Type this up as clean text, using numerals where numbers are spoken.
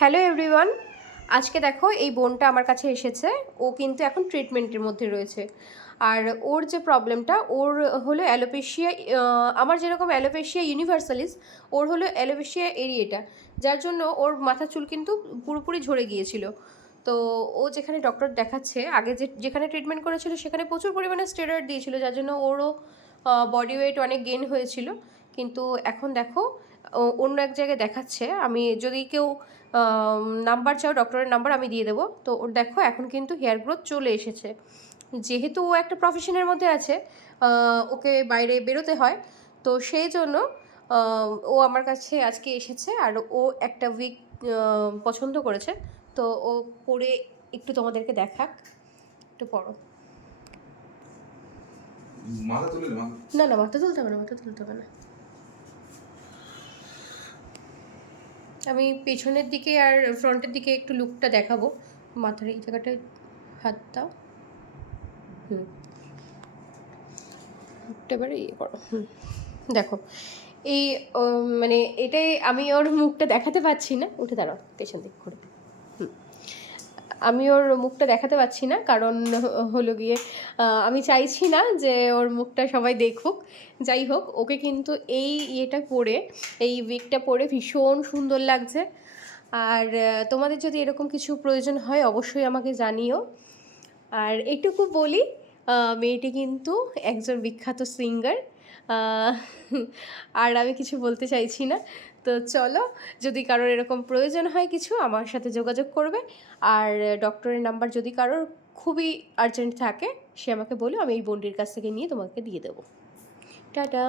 Hello everyone, আজকে দেখো এই বোনটা আমার কাছে এসেছে। ও কিন্তু এখন ট্রিটমেন্টের মধ্যে রয়েছে। আর ওর যে প্রবলেমটা, ওর হলো অ্যালোপেশিয়া। আমার যেরকম অ্যালোপেশিয়া ইউনিভার্সালিস, ওর হলো অ্যালোপেশিয়া এরিয়েটা, যার জন্য ওর মাথার চুল কিন্তু পুরোপুরি ঝরে গিয়েছিল। তো ও যেখানে ডক্টর দেখাচ্ছে, আগে যেখানে ট্রিটমেন্ট করেছিল সেখানে প্রচুর পরিমাণে স্টেরয়েড দিয়েছিল, যার জন্য ওরও বডি ওয়েট অনেক গেইন হয়েছিল। কিন্তু এখন দেখো অন্য এক জায়গায় দেখাচ্ছে। আমি যদি কেউ নাম্বার চাও, ডক্টরের নাম্বার আমি দিয়ে দেবো। তো ওর দেখো এখন কিন্তু হেয়ার গ্রোথ চলে এসেছে। যেহেতু ও একটা প্রফেশনের মধ্যে আছে, ওকে বাইরে বেরোতে হয়, তো সেই জন্য ও আমার কাছে আজকে এসেছে। আর ও একটা উইক পছন্দ করেছে, তো ও পরে একটু তোমাদেরকে দেখাক। একটু পরো। মাথা তুলে নে, না না, মাথা তুলতে হবে না, মাথা তুলতে হবে না। আমি পেছনের দিকে আর ফ্রন্টের দিকে একটু লুকটা দেখাবো। মাথার এই জায়গাটায় হাত দাও। এবারে ইয়ে করো। দেখো এই মানে এটাই, আমি ওর মুখটা দেখাতে পাচ্ছি না। উঠে দাঁড়াও পেছন দিক করে। আমি ওর মুখটা দেখাতে পাচ্ছি না, কারণ হলো গিয়ে আমি চাইছি না যে ওর মুখটা সবাই দেখুক। যাই হোক, ওকে কিন্তু এই ইয়েটা পরে, এই উইকটা পরে ভীষণ সুন্দর লাগছে। আর তোমাদের যদি এরকম কিছু প্রয়োজন হয় অবশ্যই আমাকে জানিও। আর এইটুকু বলি, মেয়েটি কিন্তু একজন বিখ্যাত সিঙ্গার। আর আমি কিছু বলতে চাইছি না। তো চলো, যদি কারোর এরকম প্রয়োজন হয় কিছু, আমার সাথে যোগাযোগ করবে। আর ডক্টরের নাম্বার যদি কারোর খুবই আর্জেন্ট থাকে, সে আমাকে বলো, আমি এই বোনটির কাছ থেকে নিয়ে তোমাকে দিয়ে দেবো। টাটা।